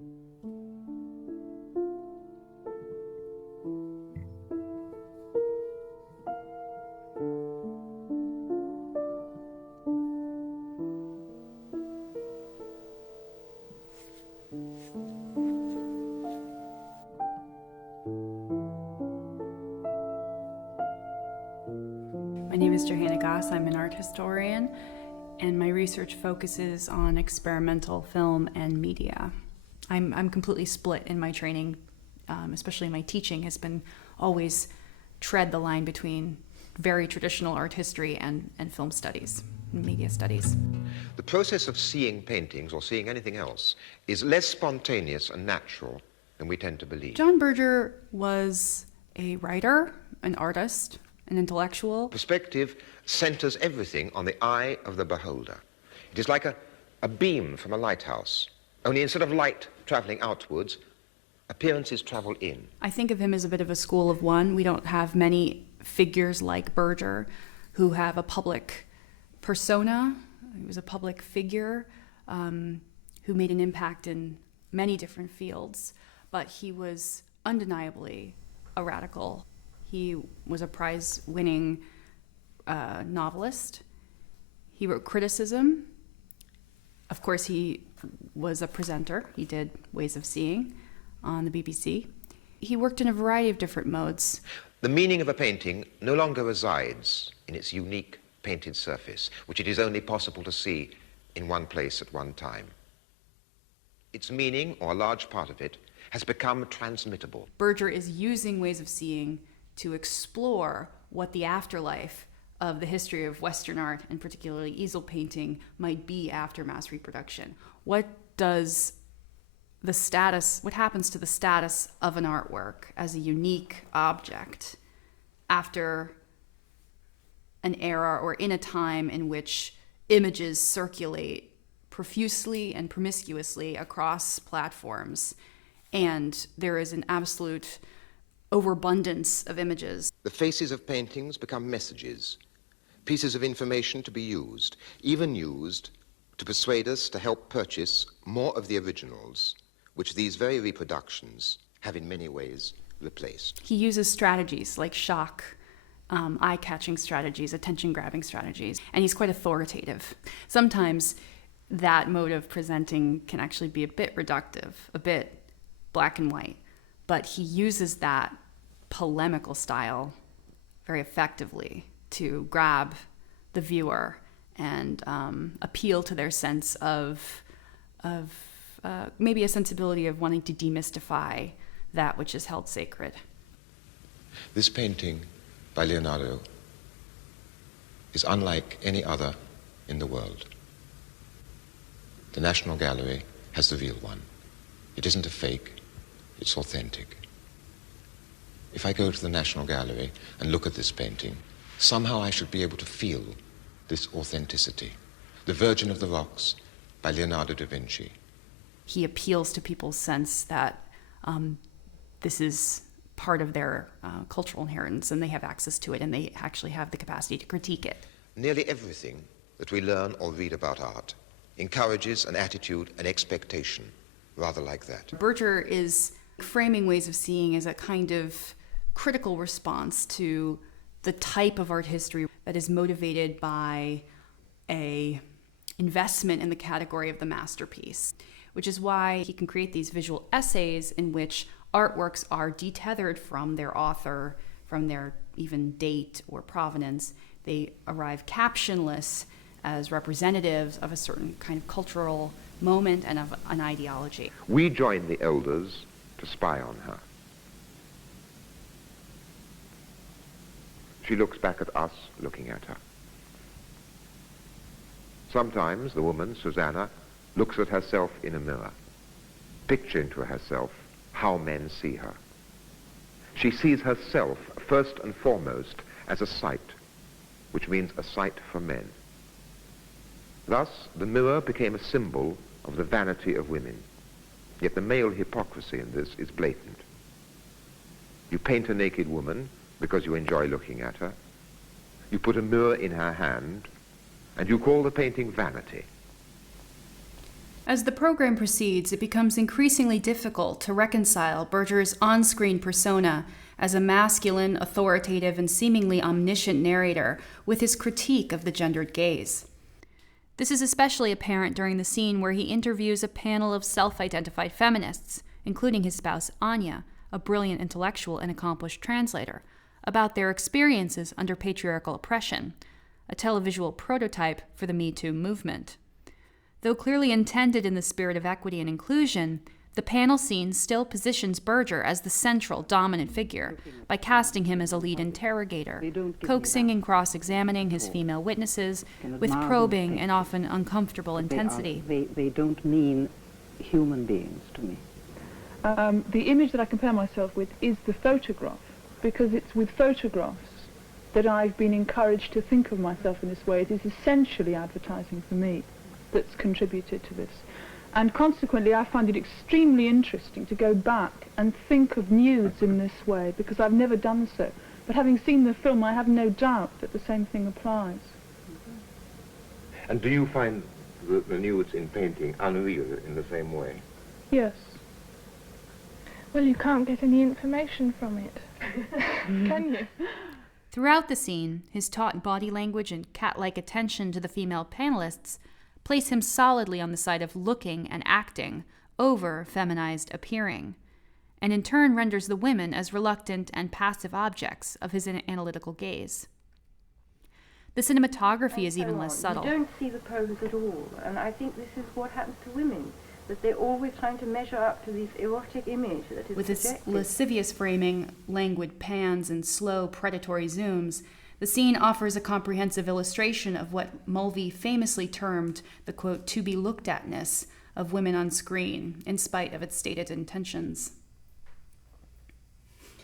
My name is Johanna Gosse. I'm an art historian, and my research focuses on experimental film and media. I'm completely split in my training, especially my teaching has been always tread the line between very traditional art history and film studies, media studies. The process of seeing paintings or seeing anything else is less spontaneous and natural than we tend to believe. John Berger was a writer, an artist, an intellectual. Perspective centers everything on the eye of the beholder. It is like a beam from a lighthouse, only instead of light traveling outwards, appearances travel in. I think of him as a bit of a school of one. We don't have many figures like Berger who have a public persona. He was a public figure who made an impact in many different fields, but he was undeniably a radical. He was a prize-winning novelist. He wrote criticism. Of course, he was a presenter. He did Ways of Seeing on the BBC. He worked in a variety of different modes. The meaning of a painting no longer resides in its unique painted surface, which it is only possible to see in one place at one time. Its meaning, or a large part of it, has become transmittable. Berger is using Ways of Seeing to explore what the afterlife of the history of Western art, and particularly easel painting, might be after mass reproduction. What happens to the status of an artwork as a unique object after an era or in a time in which images circulate profusely and promiscuously across platforms, and there is an absolute overabundance of images. The faces of paintings become messages, pieces of information to be used, even used to persuade us to help purchase more of the originals, which these very reproductions have in many ways replaced. He uses strategies like shock, eye-catching strategies, attention-grabbing strategies, and he's quite authoritative. Sometimes that mode of presenting can actually be a bit reductive, a bit black and white, but he uses that polemical style very effectively to grab the viewer and appeal to their sense of maybe a sensibility of wanting to demystify that which is held sacred. This painting by Leonardo is unlike any other in the world. The National Gallery has the real one. It isn't a fake, it's authentic. If I go to the National Gallery and look at this painting, somehow I should be able to feel this authenticity. The Virgin of the Rocks by Leonardo da Vinci. He appeals to people's sense that this is part of their cultural inheritance and they have access to it and they actually have the capacity to critique it. Nearly everything that we learn or read about art encourages an attitude, an expectation, rather like that. Berger is framing Ways of Seeing as a kind of critical response to the type of art history that is motivated by a investment in the category of the masterpiece, which is why he can create these visual essays in which artworks are detethered from their author, from their even date or provenance. They arrive captionless as representatives of a certain kind of cultural moment and of an ideology. We join the elders to spy on her. She looks back at us looking at her. Sometimes the woman, Susanna, looks at herself in a mirror, picturing to herself how men see her. She sees herself first and foremost as a sight, which means a sight for men. Thus, the mirror became a symbol of the vanity of women. Yet the male hypocrisy in this is blatant. You paint a naked woman because you enjoy looking at her. You put a mirror in her hand, and you call the painting vanity. As the program proceeds, it becomes increasingly difficult to reconcile Berger's on-screen persona as a masculine, authoritative, and seemingly omniscient narrator with his critique of the gendered gaze. This is especially apparent during the scene where he interviews a panel of self-identified feminists, including his spouse Anya, a brilliant intellectual and accomplished translator, about their experiences under patriarchal oppression, a televisual prototype for the Me Too movement. Though clearly intended in the spirit of equity and inclusion, the panel scene still positions Berger as the central, dominant figure by casting him as a lead interrogator, coaxing and cross-examining his female witnesses with probing and often uncomfortable intensity. They don't mean human beings to me. The image that I compare myself with is the photograph, because it's with photographs that I've been encouraged to think of myself in this way. It is essentially advertising for me that's contributed to this. And consequently, I find it extremely interesting to go back and think of nudes in this way, because I've never done so. But having seen the film, I have no doubt that the same thing applies. And do you find the nudes in painting unreal in the same way? Yes. Well, you can't get any information from it, can you? Throughout the scene, his taut body language and cat-like attention to the female panelists place him solidly on the side of looking and acting over feminized appearing, and in turn renders the women as reluctant and passive objects of his analytical gaze. The cinematography is even less subtle. You don't see the pose at all, and I think this is what happens to women, that they're always trying to measure up to this erotic image that is With its projected. lascivious framing, languid pans, and slow predatory zooms, the scene offers a comprehensive illustration of what Mulvey famously termed the, quote, to-be-looked-at-ness of women on screen, in spite of its stated intentions.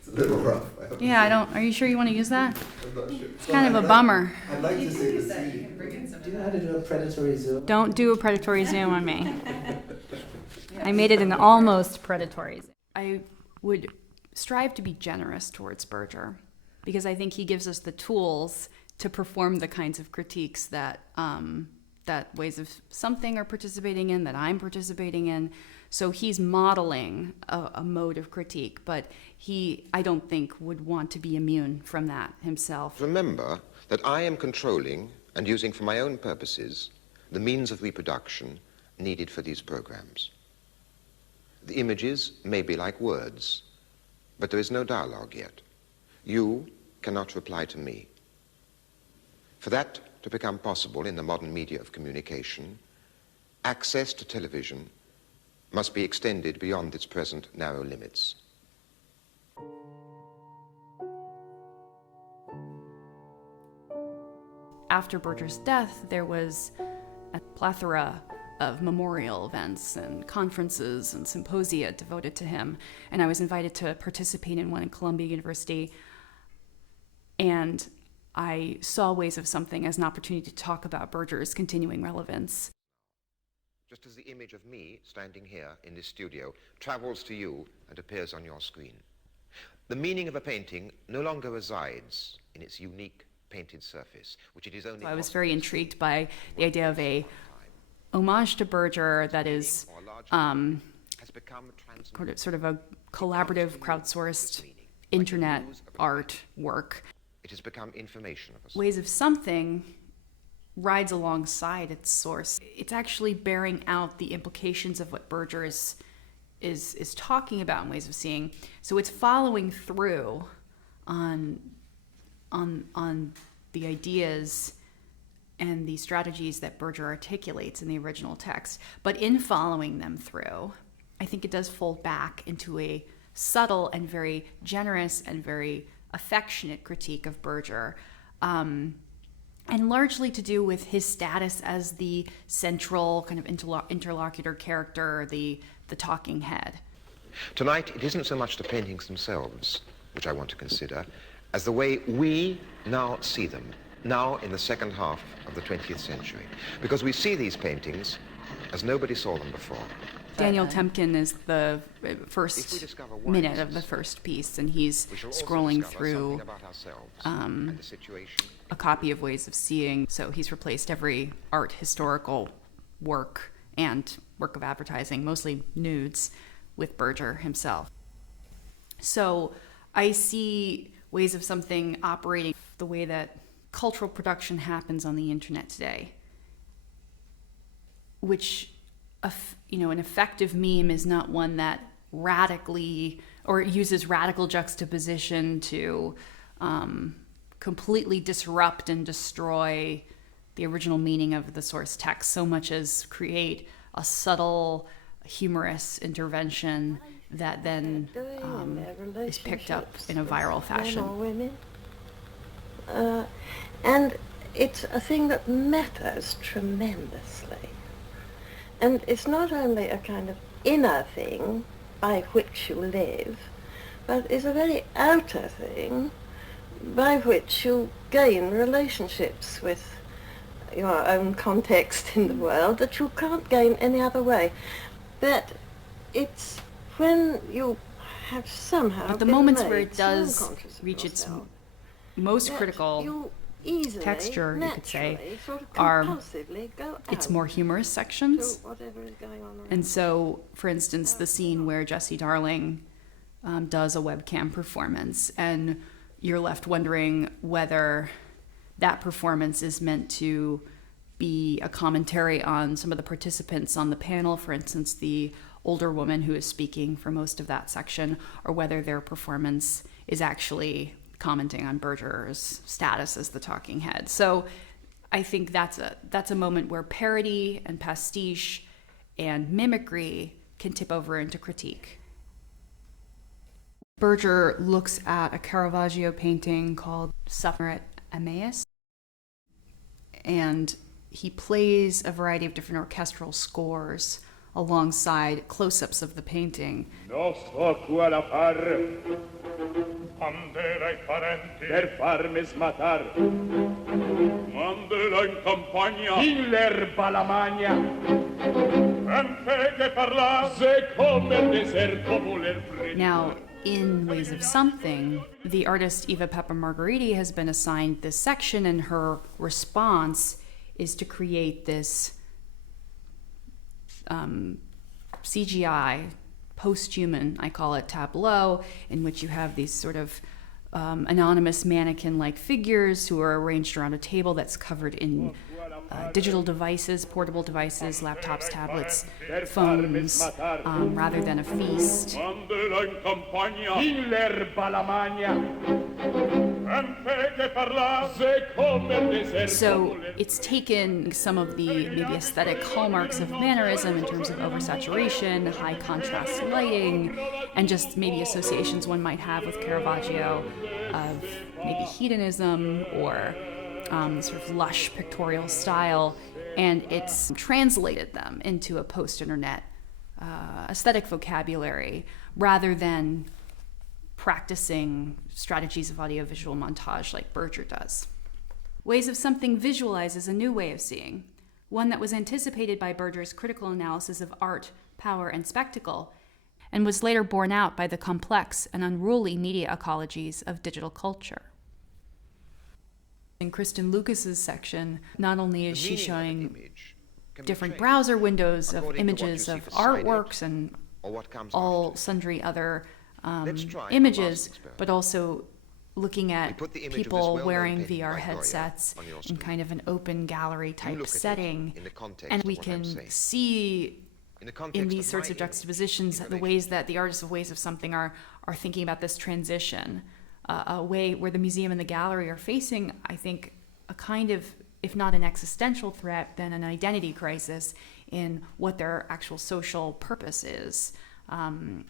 It's a little rough. Yeah, are you sure you want to use that? I'm not sure. It's kind of a bummer. I'd like to see the scene. Do you know how to do a predatory zoom? Don't do a predatory zoom on me. I made it an almost predatory zoom. I would strive to be generous towards Berger, because I think he gives us the tools to perform the kinds of critiques that that Ways of Something are participating in, that I'm participating in. So he's modeling a mode of critique, but I don't think, would want to be immune from that himself. Remember that I am controlling and using for my own purposes the means of reproduction needed for these programs. The images may be like words, but there is no dialogue yet. You cannot reply to me. For that to become possible in the modern media of communication, access to television must be extended beyond its present narrow limits. After Berger's death, there was a plethora of memorial events and conferences and symposia devoted to him, and I was invited to participate in one at Columbia University, and I saw Ways of Something as an opportunity to talk about Berger's continuing relevance. Just as the image of me standing here in this studio travels to you and appears on your screen. The meaning of a painting no longer resides in its unique painted surface, which it is only... I was very intrigued by the idea of a homage to Berger that is sort of a collaborative, crowdsourced internet art work. It has become information of us. Ways of Something rides alongside its source. It's actually bearing out the implications of what Berger is talking about in Ways of Seeing. So it's following through on the ideas and the strategies that Berger articulates in the original text. But in following them through, I think it does fold back into a subtle and very generous and very affectionate critique of Berger, and largely to do with his status as the central kind of interlocutor character, the talking head. Tonight, it isn't so much the paintings themselves, which I want to consider, as the way we now see them, now in the second half of the 20th century. Because we see these paintings as nobody saw them before. Daniel Temkin is the first minute of the first piece, and he's scrolling through a copy of Ways of Seeing. So he's replaced every art historical work and work of advertising, mostly nudes, with Berger himself. So I see Ways of Something operating the way that cultural production happens on the internet today, which, an effective meme is not one that radically or uses radical juxtaposition to completely disrupt and destroy the original meaning of the source text so much as create a subtle, humorous intervention that then is picked up in a viral fashion. Men or women. And it's a thing that matters tremendously. And it's not only a kind of inner thing by which you live, but it's a very outer thing by which you gain relationships with your own context in the world that you can't gain any other way. But it's when you have somehow But the been moments made where it so does unconscious of reach its yourself most that critical you easily, texture, you could say, naturally, sort of are compulsively go its out more humorous sections. to whatever is going on around. And so, for instance, the scene where Jessie Darling does a webcam performance, and you're left wondering whether that performance is meant to be a commentary on some of the participants on the panel, for instance, the older woman who is speaking for most of that section, or whether their performance is actually commenting on Berger's status as the talking head. So I think that's a moment where parody and pastiche and mimicry can tip over into critique. Berger looks at a Caravaggio painting called Supper at Emmaus, and he plays a variety of different orchestral scores alongside close-ups of the painting. Non so quale far, manderà i parenti per farmi smatar. Manderà in campagna in l'erba la magna. En fe che parlasse come il deserto voler freddo. Now, in Ways of Something, the artist Eva Peppa Margheriti has been assigned this section, and her response is to create this CGI, post-human, I call it, tableau, in which you have these sort of anonymous mannequin-like figures who are arranged around a table that's covered in digital devices, portable devices, laptops, tablets, phones, rather than a feast. So it's taken some of the maybe aesthetic hallmarks of mannerism in terms of oversaturation, high contrast lighting, and just maybe associations one might have with Caravaggio of maybe hedonism or sort of lush pictorial style, and it's translated them into a post-internet aesthetic vocabulary rather than practicing strategies of audiovisual montage like Berger does. Ways of Something visualizes a new way of seeing, one that was anticipated by Berger's critical analysis of art, power, and spectacle, and was later borne out by the complex and unruly media ecologies of digital culture. In Kristen Lucas's section, not only is she showing different browser windows of images of artworks and all sundry other images, but also looking at people wearing VR headsets in kind of an open gallery type setting. And we can see in these sorts of juxtapositions the ways that the artists of Ways of Something are thinking about this transition, a way where the museum and the gallery are facing, I think, a kind of, if not an existential threat, then an identity crisis in what their actual social purpose is,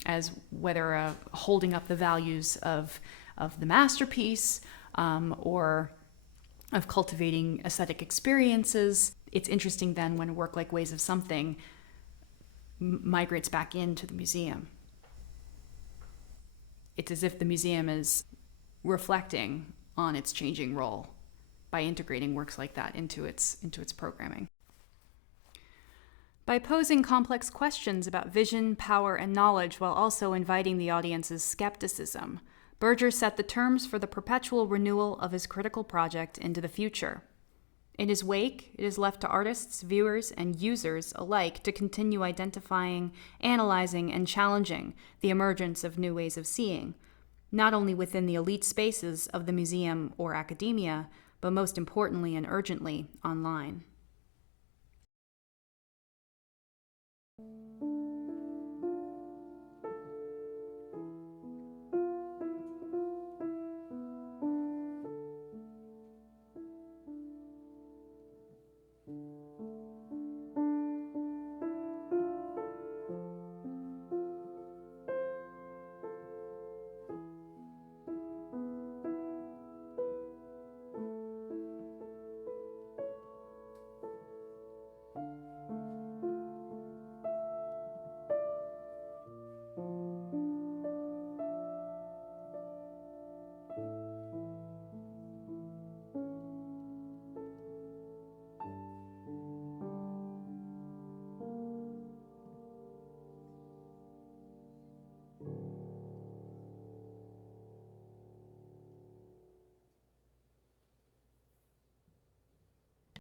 as whether holding up the values of the masterpiece or of cultivating aesthetic experiences. It's interesting then when a work like Ways of Something migrates back into the museum. It's as if the museum is reflecting on its changing role by integrating works like that into its programming. By posing complex questions about vision, power, and knowledge while also inviting the audience's skepticism, Berger set the terms for the perpetual renewal of his critical project into the future. In his wake, it is left to artists, viewers, and users alike to continue identifying, analyzing, and challenging the emergence of new ways of seeing, not only within the elite spaces of the museum or academia, but most importantly and urgently, online.